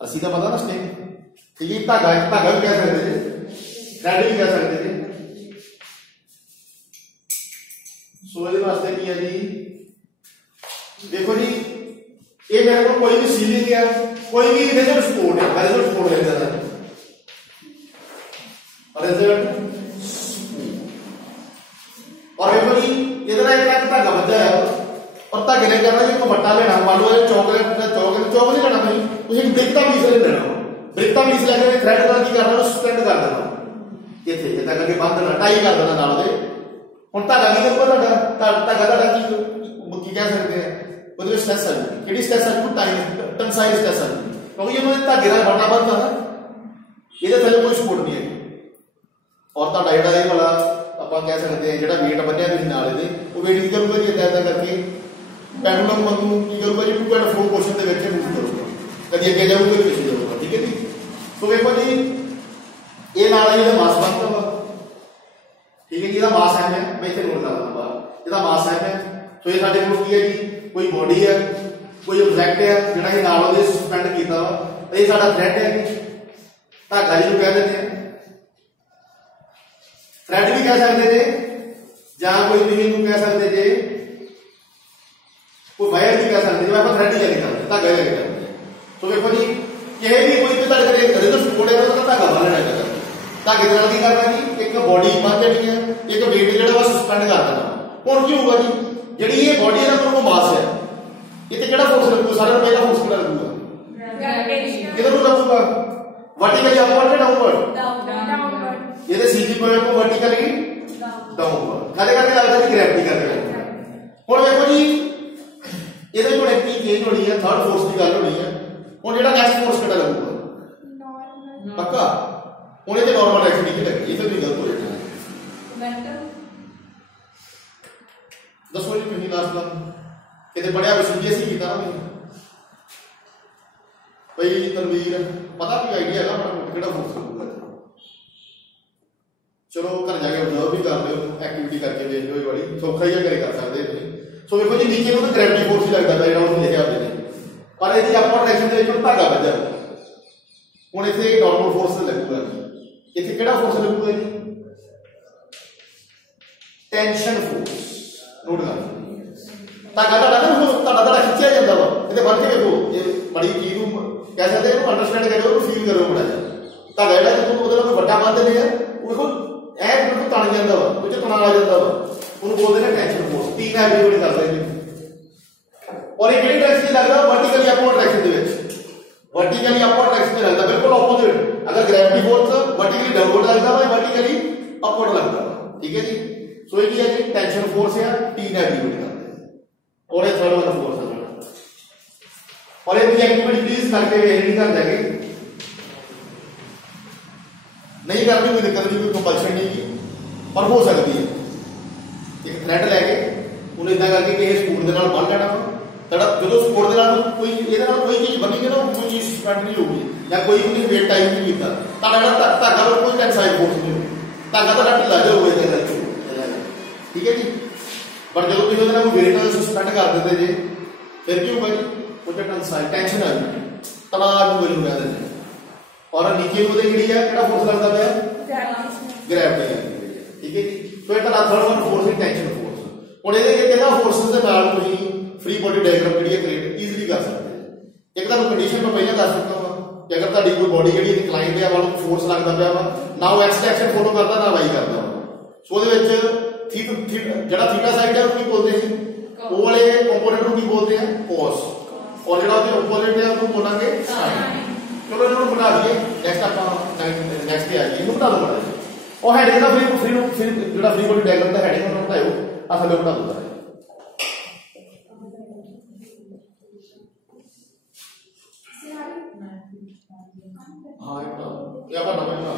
रस्सी का पता ना स्टिंग, ठीक है। धागा भी कह सकते हैं, थ्रेड भी कह सकते हैं। सो ये वास्ते की है जी देखो जी ये मेरे को कोई भी सीलिंग है, कोई भी रिजिड सपोर्ट है, रिजिड सपोर्ट है ज्यादा रिजिड। और देखो जी इधर एक धागा बचा है, और धागे ने करना जी को बट्टा लेना, मान लो चौक नहीं लेना, तुम ब्रिक का पीस लेना, ब्रिक का पीस लेके थ्रेड का की करना स्टैंड कर देना, इत्थे इदां करके बांध देना, टाई कर देना नाल दे। ਹੁਣ धागा की करूगा धागा की कह सकते हैं वो स्ट्रेस आ जाएगी, कि स्ट्रेस आ जाएगी टाइम टेंसाइल स्ट्रेस आ जाएगी, क्योंकि जो धागे का बटा बनता ना ये थले कोई सपोर्ट नहीं है। और ਤੁਹਾਡਾ ਜਿਹੜਾ ਇਹ वाला ਆਪਾਂ कह सकते हैं ਜਿਹੜਾ वेट ਬੰਨਿਆ ਤੁਸੀਂ ਨਾਲ ਇਹਦੇ ਉਹ वेट की करूगा जी इदां करके पेंडुलम वांगू की करूगा जी टू एंड फ्रो पोर्शन ਦੇ ਵਿੱਚ मूव करूगा, कभी ਅੱਗੇ जाऊगा कभी पीछे जाऊगा, ठीक है जी। तो देखो जी ये नाल ਇਹਦਾ मास बनता ਵਾ, ठीक है जी। ਇਹਦਾ मास है मैं इसे नोट कर लूंगा, ਇਹਦਾ मास है। सो ये ਸਾਡੇ ਕੋਲ ਕੀ ਹੈ जी कोई बॉडी है, कोई ऑब्जेक्ट है ਜਿਹੜਾ ਇਹ ਨਾਲ ਉਹਦੇ ਸਸਪੈਂਡ ਕੀਤਾ ਵਾ, ਇਹ ਸਾਡਾ थ्रेड है जी, धागा जी ਨੂੰ कह देते हैं, थ्रेड भी कह सकते थे, ਜਾਂ कोई ਤੁਸੀਂ ਨੂੰ कह सकते थे, कोई वायर भी कह सकते थे, मैं थ्रेड ही लेके करते धागा लेके करते। तो देखो जी ये भी कोई भी ਤੁਹਾਡੇ ਕੋਲ रिजिड सपोर्ट है तो धागा ਬੰਨਣਾ है, धागे नाल की करना जी एक बॉडी बन जानी है, एक वेट जो सस्पेंड कर देना। हुण की होगा जी जिहड़ी ये बॉडी है ना मास है, इत्थे किहड़ा फोर्स लगूगा, सारे नालों पहला फोर्स किहड़ा लगूगा किधर लगूगा वर्टिकली अपवर्ड या डाउनवर्ड, ये सीधी पॉइंट को वर्टिकली डाउनवर्ड खाली करके लगता है ग्रेविटी करके। हुण देखो जी ਇਹਦੇ ਕੋਲ एक चेंज होनी है, थर्ड फोर्स की गल होनी है। हुण जेहड़ा नेक्स्ट फोर्स किहड़ा लगूगा पक्का, उन्हें तो नॉर्मल डायरेक्शन नहीं लगी, ये तो भी गलत हो जाता है। दसो जी कितनी लास्ट का कितने पढ़िया सीबीएसई किया ना भाई तनवीर पता भी आइडिया है ना किहड़ा फोर्स लगूगा। चलो घर जाके ऑब्जर्व भी कर लो, एक्टिविटी करके देख लो, बड़ी सौखा ही करे कर सकते हैं। सो देखो जी नीचे को तो ग्रेविटी फोर्स ही लगता है जो लिखा आपने, पर यदि अपवर्ड डायरेक्शन के धागा बजा हुण इत्थे नॉर्मल फोर्स लगूगा, इत्थे किहड़ा फोर्स लगूगा जी टेंशन फोर्स। नोट कर धागा ਤੁਹਾਡਾ खिंचिया जाता वा, इत्थे बन के देखो ये बड़ी चीज नूं कह सकते हैं, अंडरस्टैंड करो, फील करो बड़ा जा धागा जिहड़ा तुहानूं ਉਹਦੇ ਨਾਲ ਵੱਡਾ ਬੰਨ੍ਹ ਦਿੰਦੇ ਆ, ਉਹ देखो ऐ बिल्कुल तण जाता वा, ਉਹ 'ਚ तणाव आ जाता वा, ਉਹਨੂੰ बोलते हैं टेंशन फोर्स। तीन एग्रीमेंट करते हैं और ये किहड़ी डायरेक्शन लगदा वर्टिकली अपवर्ड डायरेक्शन दे विच, वर्टिकली अपवर्ड डायरेक्शन में लगता बिल्कुल ऑपोजिट। अगर ग्रेविटी फोर्स वर्टिकली डाउनवर्ड लगता है, वर्टिकली अपवर्ड लगता है, ठीक है जी। सो ये है जी टेंशन फोर्स है, तीन एग्रीमेंट करते हैं और ये थर्ड वाला फोर्स है। और ये एक्टिविटी प्लीज करके नहीं कर जाएंगे, नहीं करनी कोई दिक्कत नहीं, कोई कंपल्शन नहीं की, पर हो सकती है। एक थ्रेड लैके उन्हें इदा करके किसी स्पून के नाल बन लेना, तड़ा जो स्पून के नाल कोई ये कोई चीज बनेगी ना, कोई चीज सस्पेंड नहीं होगी या कोई भी वेट टाइप नहीं किया, धागा कोई टेंसाइल फोर्स नहीं होगी, धागा तो ढिला जो हुए ठीक है जी। पर जो तुम वेट सस्पेंड कर देते जी फिर की होगा जी वो टेंसाइल टेंशन आ गई, तनाव वैल्यू कह देते हैं। और नीचे वो जी है फोर्स लगता पाया ग्रेविटी, ठीक है जी। तो ये थर्ड वन फोर्स है टेंशन फोर्स। हुण ये फोर्सेस के नाल तुसीं फ्री बॉडी डायग्राम जी क्रिएट ईजिली कर सकते हैं। एक तो कंडीशन मैं पहले दस चुका वा कि अगर तुहाडी कोई बॉडी जी इंक्लाइंड है, वालों फोर्स लगता पाया वा, ना वो एक्स डायरेक्शन फॉलो करता ना वाई करता, सो ਉਹਦੇ ਵਿੱਚ ਜਿਹੜਾ थीटा साइड है उसको की बोलते हैं वो वाले कंपोनेंट को की बोलते हैं cos और ਜਿਹੜਾ ਉਹਦੇ opposite है उसको बोलेंगे sin। चलो इन्होंने बना दिए नेक्स्ट आप नेक्स्ट पे आ जाइए इन्होंने बता दो बड़ा और हेडिंग का फिर ਜਿਹੜਾ फ्री बॉडी डायग्राम ਦਾ हेडिंग ਉਹਨੂੰ बताओ आ थले बता दो हां ये apa namanya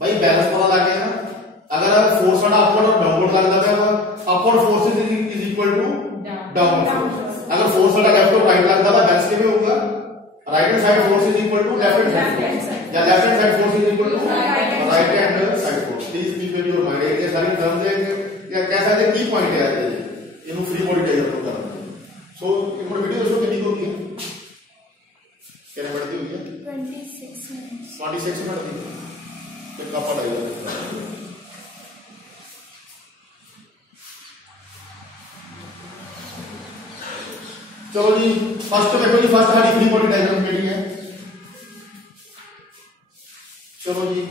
भाई बैलेंस पता लग गया ना अगर फोर्स वाला अपवर्ड और डाउनवर्ड लगता है upward force is equal to downward force अगर फोर्स वाला लेफ्ट और राइट लगता है बैलेंस कितना होगा right hand side force is equal to left hand side या left hand side force is equal to right hand side force please keep it your mind ये सारी टर्म्स है क्या कह सकते हैं की पॉइंट है यार इनको फ्री बॉडी डायग्राम करना सो ये वीडियो दोस्तों कितनी होगी कितने मिनट की हुई है 26 मिनट की कितना पड़ेगा चलो जी फर्स्ट देखो जी फर्स्ट हमारी फ्री बॉडी डायग्राम केड़ी है चलो जी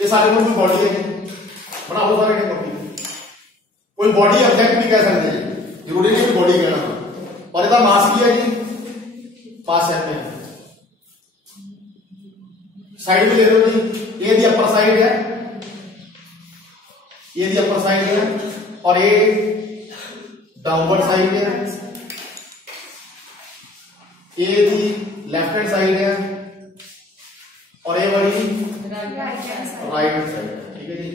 ये सारे कोई बॉडी है बनाओ सारे ने कॉपी कोई बॉडी ऑब्जेक्ट भी कह सकते हैं जरूरी नहीं कि बॉडी कहना और इसका मास भी है जी 5 एम है साइड में ले लो जी ये दी अपर साइड है ये दी अपर साइड है और ये डाउनवर्ड साइड है ये दी लेफ्ट हैंड साइड है और ये वाली राइट हैंड साइड है ठीक है जी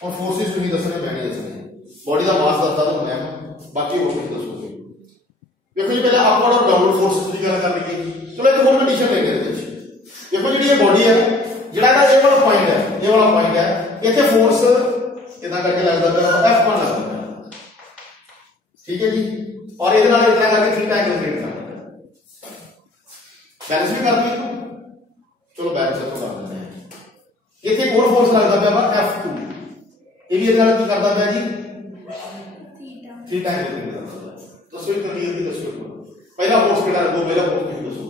और फोर्सेस नहीं दसने मैं नहीं दसने बॉडी का मास दसता तो मैं बाकी वो नहीं दसूंगी देखो जी पहले अपवर्ड और डाउनवर्ड फोर्सेस की गल कर ली चलो एक और कंडीशन लेके देखो जी ये बॉडी है ਜਿਹੜਾ ਇਹਦਾ ਇਹ ਵਾਲਾ ਪੁਆਇੰਟ ਹੈ ਇੱਥੇ ਫੋਰਸ ਇਦਾਂ ਕਰਕੇ ਲੱਗਦਾ ਹੈ F1 ਲੱਗਦਾ ਹੈ ਠੀਕ ਹੈ ਜੀ और ਇਹਦੇ ਨਾਲ ਇਦਾਂ ਕਰਕੇ ਥੀਟਾ ਐਂਗਲ ਕ੍ਰੀਏਟ ਕਰਦਾ ਹੈ बैलेंस भी कर दी चलो बैलेंस ਇੱਥੋਂ ਕਰ ਦਿੰਦੇ ਹਾਂ ਇੱਥੇ ਇੱਕ ਹੋਰ ਫੋਰਸ ਲੱਗਦਾ ਪਿਆ ਵਾ F2 ਇਹ ਵੀ ਇਹਦੇ ਨਾਲ ਕੀ ਕਰਦਾ ਪਿਆ ਜੀ ਥੀਟਾ ਐਂਗਲ ਕ੍ਰੀਏਟ ਕਰਦਾ ਹੈ ਦੱਸੋ ਇਹ ਕਲੀਅਰ ਵੀ ਦੱਸੋ ਪਹਿਲਾ ਫੋਰਸ ਕਿਹੜਾ ਲੱਗੋ ਪਹਿਲਾ ਫੋਰਸ ਤੁਸੀਂ ਦੱਸੋ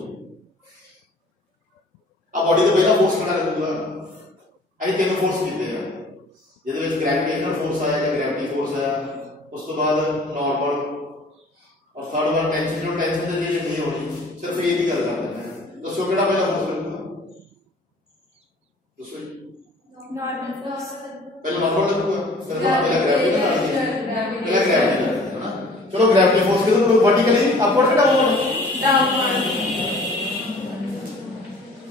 ਆ ਬॉडी ਦਾ ਪਹਿਲਾ ਫੋਰਸ ਕਿਹੜਾ ਲੱਗੂਗਾ ਅਸੀਂ ਤਿੰਨ ਫੋਰਸ ਕੀਤੇ ਆ ਜਿਹਦੇ ਵਿੱਚ ਗ੍ਰੈਵਿਟੇਸ਼ਨਲ ਫੋਰਸ ਆਇਆ ਜਾਂ ਗ੍ਰੈਵਿਟੀ ਫੋਰਸ ਆਇਆ ਉਸ ਤੋਂ ਬਾਅਦ ਨਾਰਮਲ और थर्ड वन टेंशन जो टेंशन से ये नहीं होनी सिर्फ ये भी गल कर देते हैं दसो केड़ा पहला फोर्स लगूगा दसो नॉर्मल फोर्स पहले नॉर्मल लगूगा फिर पहला ग्रेविटी बना दी पहला ग्रेविटी है ना चलो ग्रेविटी फोर्स किधर को वर्टिकली अपवर्ड केड़ा होगा डाउनवर्ड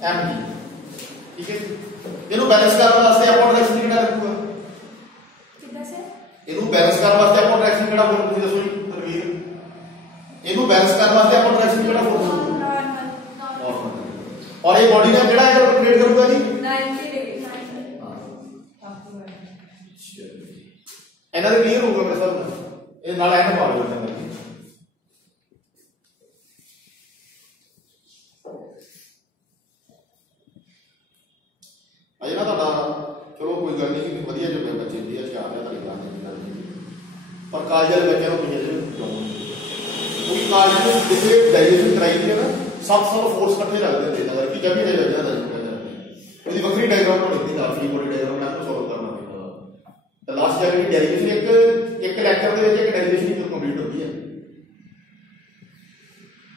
एम ठीक है इनु बैलेंस करने वास्ते अपवर्ड डायरेक्शन केड़ा लगूगा कितना से इनु बैलेंस करने वास्ते अपवर्ड डायरेक्शन केड़ा बोल तुम दसो तरवीर इनको बैलेंस करने वास्ते अपन डायरेक्शन केड़ा फोर्स नॉर्मल और ये बॉडी का केड़ा एंगल क्रिएट करूंगा जी 90 डिग्री हां एना दे क्लियर होगा मेरे साहब ये नाल एंड पा लो अंदर अजे ना ता चलो कोई गल नहीं वधिया जो बच्चे दी अच्छा आ रहा ताली क्लास पर कॉलेज वाले बच्चों को क्यों कोई कॉलेज में जिसे डाइजेशन कराई थी ना सब फोर्स इकट्ठे लगते थे अगर कि कभी नहीं लगता था इसकी वक्री डायग्राम बनी थी फ्री बॉडी डायग्राम में आपको सॉल्व करना पड़ता तो लास्ट जाके डेरिवेशन एक लेक्चर ਦੇ ਵਿੱਚ ਇੱਕ डेरिवेशन ही कंप्लीट होती है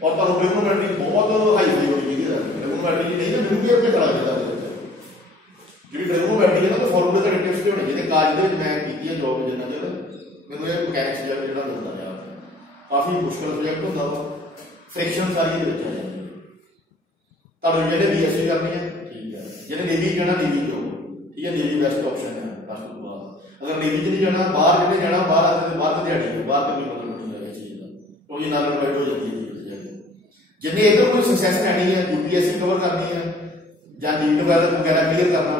और तो ट्रिग्नोमेट्री बहुत हाई फाई होती है ट्रिग्नोमेट्री नहीं ना बिल्कुल अपने चला जाता है ਜਿਹੜੀ ट्रिग्नोमेट्री है ना तो फार्मूले ਦਾ इंटरेस्ट होने ਜਿਹਦੇ ਕਾਲਜ ਦੇ ਵਿੱਚ ਮੈਂ ਕੀਤੀ ਹੈ ਜੌਬ ਜਿੰਨਾ ਚਿਰ ਮੈਨੂੰ ਇਹ ਮੈਕੈਨਿਕਸ ਜਿਹੜਾ ਹੁੰਦਾ ਹੈ काफी मुश्किल प्रोजेक्ट होता है फ्रिक्शन सारी दे विच आ जाती है तब जेडे बीएससी करनी है ठीक है जेडे नेवी जाना नेवी करो ठीक है नेवी बेस्ट ऑप्शन है प्लस 2 बाद अगर नेवी च नहीं जाना बाहर जेडे जाना बाहर बाद दिहाड़ी बाहर तो कोई मतलब नहीं है चीज का कोई ना डिवाइड हो जाती है जिन्हें इधर कोई सक्सेस करनी है यूपीएससी कवर करनी है या नीट वगैरह क्लियर करना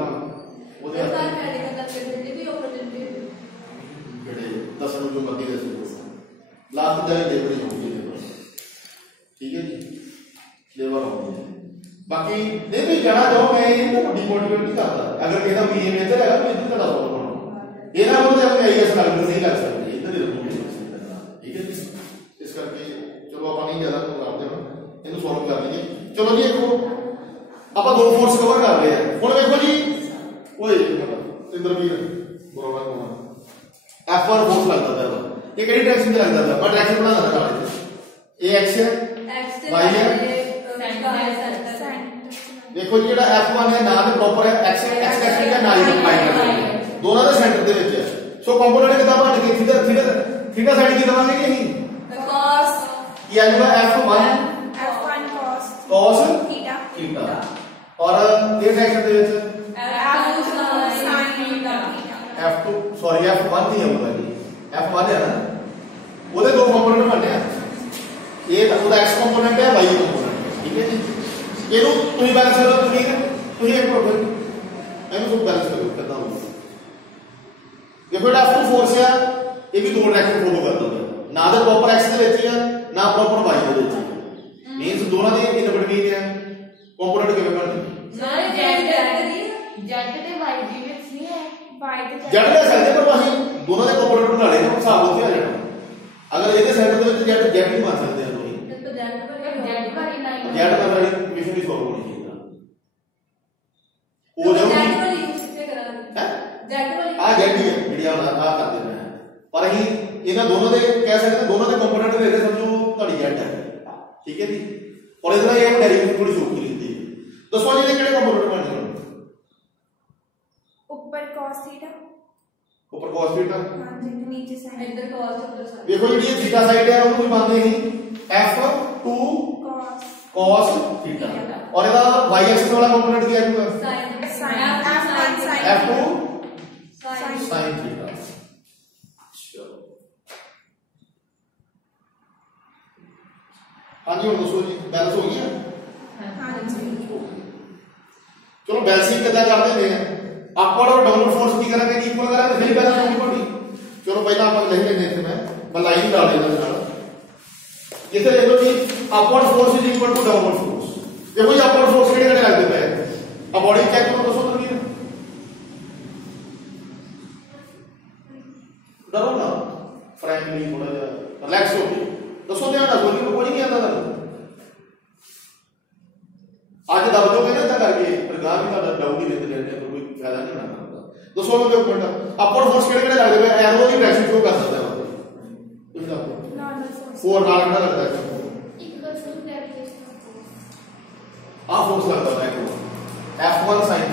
वो दस जो मर्जी दस लास्ट जाए लेबर ही होगी लेबर ठीक है जी लेबर होगी बाकी नहीं भी जाना चाहो मैं ये तो डिमोटिवेट नहीं करता अगर कहता मीडियम इधर है तो इधर का सॉल्व करना ये ना बोलते हैं आईएएस लग सही लग सकती है इधर ही रखोगे ठीक है इस करके चलो अपन नहीं ज्यादा करते हैं इनको सॉल्व कर लेंगे चलो जी देखो ਆਪਾਂ दो फोर्स कवर कर रहे हैं ਹੁਣ ਵੇਖੋ ਜੀ ਓਏ ਇੰਦਰਵੀਰ ਬਰੋਬਰ ਹੋਣਾ F1 फोर्स लगता था ये ਕਿਹੜੀ डायरेक्शन में लगता था मैं डायरेक्शन बना देता था ये x है y है देखो जी ਜਿਹੜਾ F1 ਹੈ ਨਾ ਤੇ ਪ੍ਰੋਪਰ ਹੈ x ਐਕਸਿਸ ਹੈ ਨਾ ਹੀ y ਹੈ ਦੋਨਾਂ ਦੇ ਸੈਂਟਰ ਦੇ ਵਿੱਚ ਹੈ ਸੋ ਕੰਪੋਨੈਂਟ ਕਿਦਾਂ ਬਣ ਕੇ ਥੀਟਾ ਸਾਈਡ ਕੀ ਦਵਾਂਗੇ ਕਿ ਨਹੀਂ cos ये आएगा F1 cos थीटा और ये डायरेक्शन ਦੇ ਵਿੱਚ F2 सॉरी F1 नहीं होगा जी F1 है ना ਉਹਦੇ ਦੋ ਕੰਪੋਨੈਂਟ ਬਣਨੇ ਆ ਇਹ ਉਹਦਾ x ਕੰਪੋਨੈਂਟ ਹੈ y ਕੰਪੋਨੈਂਟ ਠੀਕ ਹੈ ਜੀ ਇਹਨੂੰ ਤੁਸੀਂ ਬੈਲੈਂਸ ਕਰੋ ਤੁਸੀਂ ਇੱਕ ਕਰੋ ਇਹਨੂੰ ਸਭ ਬੈਲੈਂਸ ਕਰੋ ਕਿਦਾਂ ਹੋਊਗਾ ਦੇਖੋ ਜਿਹੜਾ F2 ਫੋਰਸ ਆ ਇਹ ਵੀ ਦੋ ਡਾਇਰੈਕਸ਼ਨ ਫੋਲੋ ਕਰਦਾ ਹੈ ਨਾ ਤਾਂ ਪ੍ਰੋਪਰ x ਦੇ ਵਿੱਚ ਹੈ ਨਾ ਪ੍ਰੋਪਰ y ਦੇ ਵਿੱਚ ਹੈ ਮੀਨਸ ਦੋਨਾਂ ਦੇ ਇਨ ਬਿਟਵੀਨ ਹੈ ਕੰਪੋਨੈਂਟ ਕਿਵੇਂ ਬਣਦੇ ਸਾਰੇ z ਤੇ y ਦੇ ਵਿੱਚ ਨਹੀਂ ਹੈ y ਤੇ z ਦੇ ਸਕਦੇ ਪਰ ਅਸੀਂ ਦੋਨਾਂ ਦੇ ਕੰਪੋਨੈਂਟ ਬਣਾ ਲਏ ਹਿਸਾਬ ਉੱਥੇ ਆ ਜਾਣਾ ਅਗਰ ਇਹਦੇ ਸੈਂਟਰ ਦੇ ਵਿੱਚ z ਨਹੀਂ ਬਣ ਸਕਦੇ ਹਨ जेड का वाली इक्वेशन भी सॉल्व होनी चाहिए हो जाओ जेड वाली यूज कितने करा जेड वाली आ जेड ही है मीडिया वाला आ कर देना है पर ही ਇਹਨਾਂ ਦੋਨੋਂ ਦੇ ਕਹਿ ਸਕਦੇ ਦੋਨੋਂ ਦੇ ਕੰਪੋਨੈਂਟ ਦੇ ਰਹੇ ਸਮਝੋ ਤੁਹਾਡੀ जेड है ठीक है जी और इधर ये डेरिवेटिव थोड़ी सौखी लेती है ਦੱਸੋ ਜੀ ਇਹਦੇ ਕਿਹੜੇ ਕੰਪੋਨੈਂਟ ਬਣਨੇ ਹਨ ऊपर cos थीटा ऊपर cos थीटा हां जी नीचे sin इधर cos उधर sin देखो जी ये थीटा साइड है ਉਹਨੂੰ ਵੀ ਮੰਨਦੇ ਹੀ f2 cos थीटा और ਇਹਦਾ y एक्सिस वाला कंपोनेंट क्या है sin f2 sin sin theta चलो हाँ जी और दोस्तों जी बैलेंस हो गया हां जी चलो बैलेंसिंग कितना करते हैं अपवर्ड और डाउनवर्ड फोर्स की करेंगे इक्वल करेंगे फिर बैलेंस होगी चलो पहला अपन लिख लेते हैं मैं लाइन डाल देता हूं इधर देखो जी upward force is equal to downward force देखो ये अपवर्ड फोर्स कितने कितने लगते हैं अब बॉडी चेक करो दोस्तों तो डरो ना फ्रैंकली थोड़ा रिलैक्स हो के दोस्तों ध्यान रखो कि कोई नहीं आता था आज दब दोगे ना करके फिर गांव में का डाउट ही लेते रहते हैं कोई फायदा नहीं होना दोस्तों में देखो बेटा अपवर्ड फोर्स कितने कितने लगते हैं एरो की डायरेक्शन शो कर सकता है कुछ ना नॉर्मल फोर्स फोर नाल कितना लगता है equal to gravitational force force लगता है F1 sin